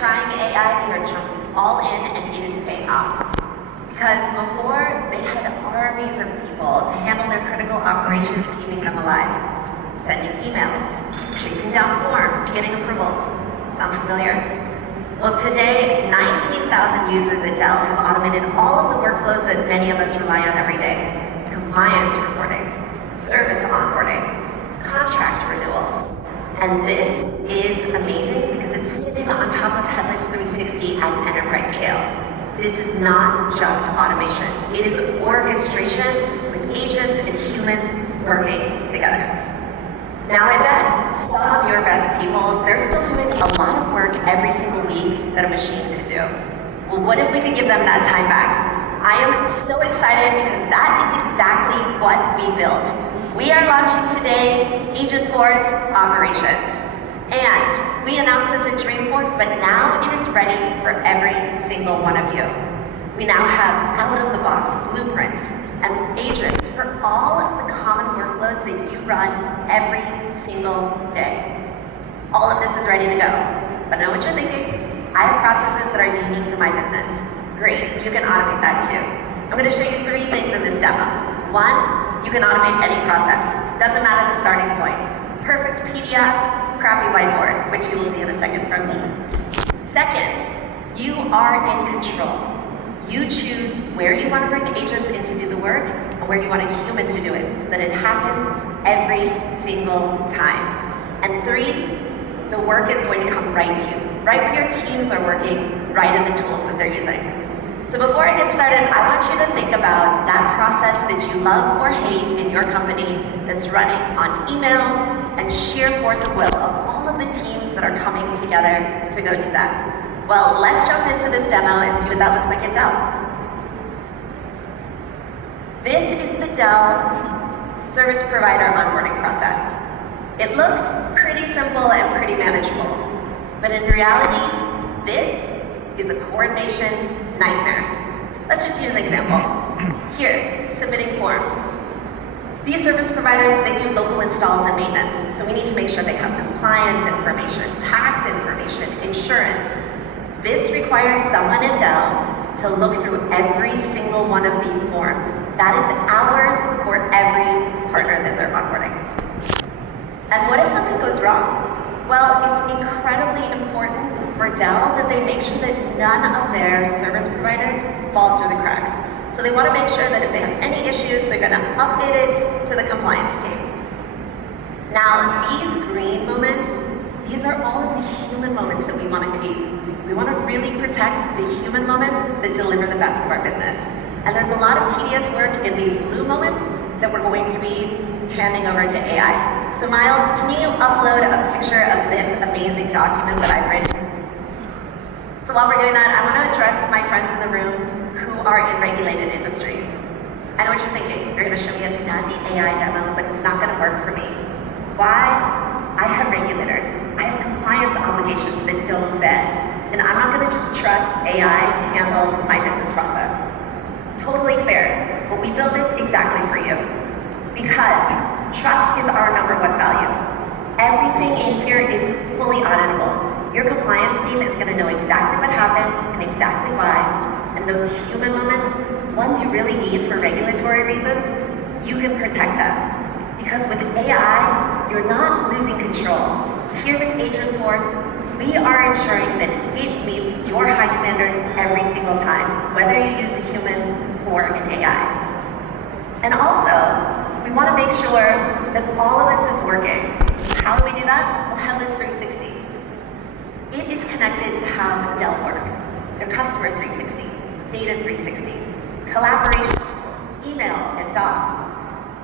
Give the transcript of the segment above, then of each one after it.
trying AI, they are jumping all in, and it is paying off. Because before, they had armies of people to handle their critical operations, keeping them alive. Sending emails, chasing down forms, getting approvals. Sound familiar? Well, today, 19,000 users at Dell have automated all of the workflows that many of us rely on every day. Compliance reporting, service onboarding, contract renewals. And this is amazing because it's sitting on top of Headless 360 at enterprise scale. This is not just automation. It is orchestration with agents and humans working together. Now I bet some of your best people, they're still doing a lot of work every single week that a machine could do. Well, what if we could give them that time back? I am so excited because that is exactly what we built. We are launching today Agentforce Operations. And we announced this at Dreamforce, but now it is ready for every single one of you. We now have out-of-the-box blueprints and agents for all of the common workflows that you run every single day. All of this is ready to go. But I know what you're thinking. I have processes that are unique to my business. Great, you can automate that too. I'm going to show you 3 things in this demo. 1, you can automate any process. Doesn't matter the starting point. Perfect PDF, crappy whiteboard, which you will see in a second from me. Second, you are in control. You choose where you want to bring agents in to do the work and where you want a human to do it so that it happens every single time. And 3, the work is going to come right to you, right where your teams are working, right in the tools that they're using. So before I get started, I want you to think about that process that you love or hate in your company that's running on email and sheer force of will of all of the teams that are coming together to go do that. Well, let's jump into this demo and see what that looks like at Dell. This is the Dell service provider onboarding process. It looks pretty simple and pretty manageable, but in reality, this is a coordination nightmare. Let's just use an example. Here, submitting forms. These service providers, they do local installs and maintenance, so we need to make sure they have compliance information, tax information, insurance. This requires someone in Dell to look through every single one of these forms. That is hours for every partner that they're onboarding. And what if something goes wrong? Well, it's incredibly important for Dell that they make sure that none of their service providers fall through the cracks. So they want to make sure that if they have any issues, they're going to update it to the compliance team. Now, these green moments, these are all of the human moments that we want to keep. We want to really protect the human moments that deliver the best of our business. And there's a lot of tedious work in these blue moments that we're going to be handing over to AI. So Miles, can you upload a picture of this amazing document that I've written? So while we're doing that, I want to address my friends in the room who are in regulated industries. I know what you're thinking. You're going to show me a snazzy AI demo, but it's not going to work for me. Why? I have regulators. I have compliance obligations that don't bend. And I'm not going to just trust AI to handle my business process. Totally fair. But we built this exactly for you. Because trust is our #1 value. Everything in here is fully auditable. Your compliance team is going to know exactly what happened and exactly why. And those human moments, ones you really need for regulatory reasons, you can protect them. Because with AI, you're not losing control. Here with Agentforce, we are ensuring that it meets your high standards every single time, whether you use a human or an AI. And also, we want to make sure that all of this is working. How do we do that? Well, Headless 360. It is connected to how Dell works. Their customer 360, data 360, collaboration tools, email and docs.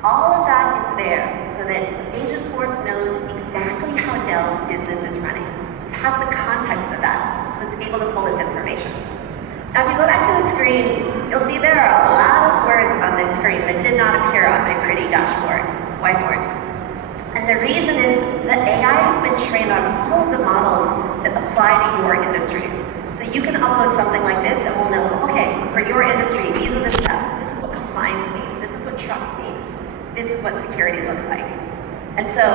All of that is there so that Agentforce knows exactly how Dell's business is running. It has the context of that, so it's able to pull this information. Now, if you go back to the screen, you'll see there are a lot of words on this screen that did not appear on my pretty dashboard, whiteboard. And the reason is that AI has been trained on all of the models that apply to your industries. So you can upload something like this and we'll know, okay, for your industry, these are the steps. This is what compliance means. This is what trust means. This is what security looks like. And so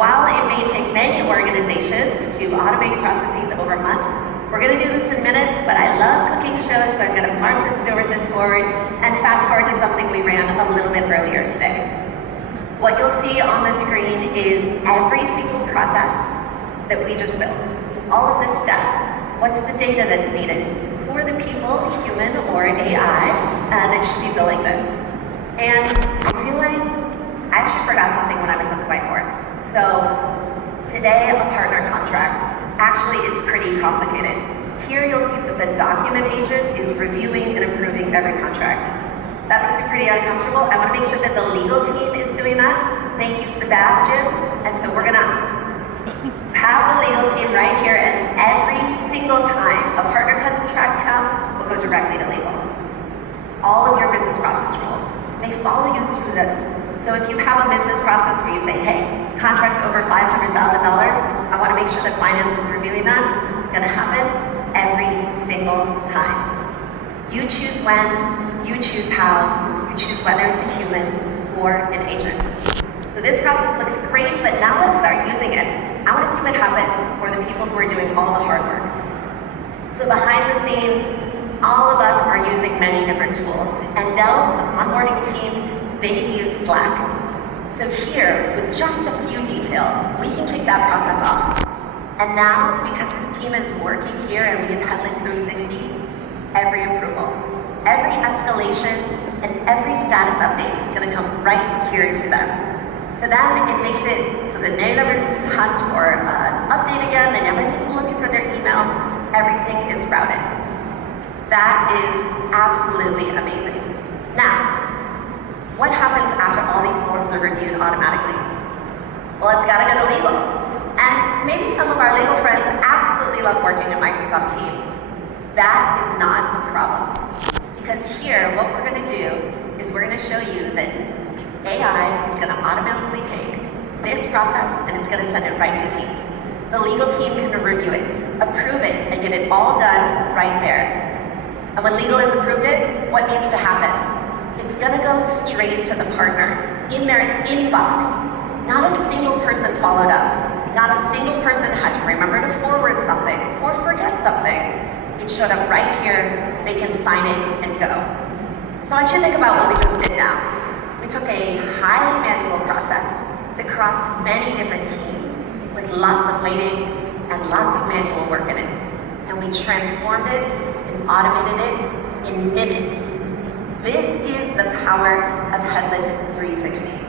while it may take many organizations to automate processes over months, We're gonna do this in minutes, but I love cooking shows, so I'm gonna mark this forward and fast forward to something we ran a little bit earlier today. What you'll see on the screen is every single process that we just built. All of the steps. What's the data that's needed? Who are the people, human or AI, that should be building this? And I realized I actually forgot something when I was at the whiteboard. So today, a partner contract actually is pretty complicated. Here you'll see that the document agent is reviewing and approving every contract. That makes me pretty uncomfortable. I want to make sure that the legal team is doing that. Thank you, Sebastian. And so we're gonna have the legal team right here, and every single time a partner contract comes, we'll go directly to legal. All of your business process rules, they follow you through this. So if you have a business process where you say, hey, contract's over $500,000, I want to make sure that finance is reviewing that, it's going to happen every single time. You choose when, you choose how, you choose whether it's a human or an agent. So this process looks great, but now let's start using it. I want to see what happens for the people who are doing all the hard work. So behind the scenes, all of us are using many different tools, and Dell's onboarding team, they use Slack. So here, with just a few details, we can kick that process off. And now, because this team is working here and we have Headless 360, every approval, every escalation, and every status update is going to come right here to them. For them, it makes it so that they never need to hunt for an update again, they never need to look for their email, everything is routed. That is absolutely amazing. Now, what happens after all these forms are reviewed automatically? Well, it's gotta go to legal. And maybe some of our legal friends absolutely love working at Microsoft Teams. That is not a problem. Because here, what we're gonna do is we're gonna show you that AI is gonna automatically take this process and it's gonna send it right to Teams. The legal team can review it, approve it, and get it all done right there. And when legal has approved it, what needs to happen? It's gonna go straight to the partner in their inbox. Not a single person followed up. Not a single person had to remember to forward something or forget something. It showed up right here. They can sign it and go. So I want you to think about what we just did now. We took a highly manual process that crossed many different teams with lots of waiting and lots of manual work in it. And we transformed it and automated it in minutes. This is the power of Headless 360.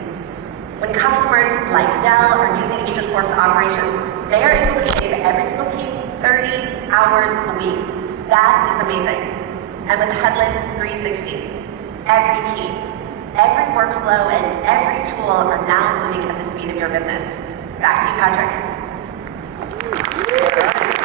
When customers like Dell are using Agentforce Operations, they are able to save every single team 30 hours a week. That is amazing. And with Headless 360, every team, every workflow, and every tool are now moving at the speed of your business. Back to you, Patrick.